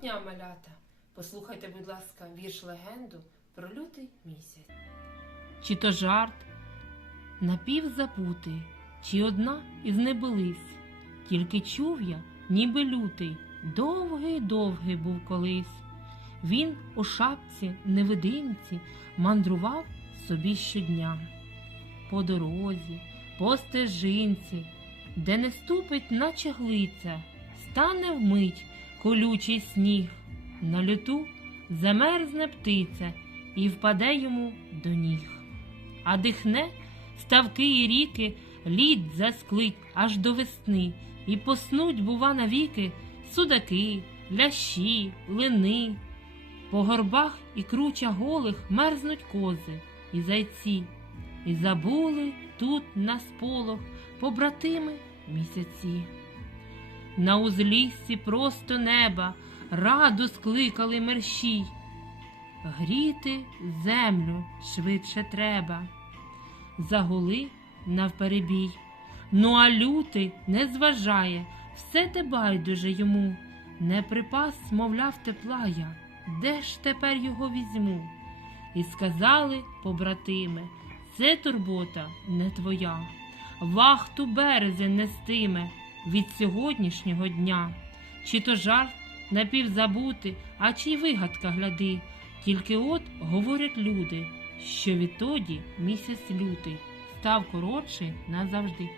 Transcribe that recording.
дня, малята! Послухайте, будь ласка, вірш легенду про лютий місяць. Чи то жарт, напівзапутий, чи одна із небилиць, тільки чув я, ніби лютий, довгий-довгий був колись. Він у шапці невидимці мандрував собі щодня. По дорозі, по стежинці, де не ступить, наче глиця, стане вмить колючий сніг, на люту замерзне птиця і впаде йому до ніг. А дихне ставки і ріки, лід засклить аж до весни, і поснуть, бува, навіки судаки, лящі, лини. По горбах і круча голих мерзнуть кози і зайці, і забули тут на сполох побратими місяці. На узліссі просто неба раду скликали мерщій. Гріти землю швидше треба. Загули навперебій. Ну а лютий не зважає, все те байдуже йому. Не припас, мовляв, тепла я, де ж тепер його візьму? І сказали побратими, це турбота не твоя. Вахту березень нестиме від сьогоднішнього дня. Чи то жарт напівзабути, а чи й вигадка гляди. Тільки от говорять люди, що відтоді місяць лютий став коротший назавжди.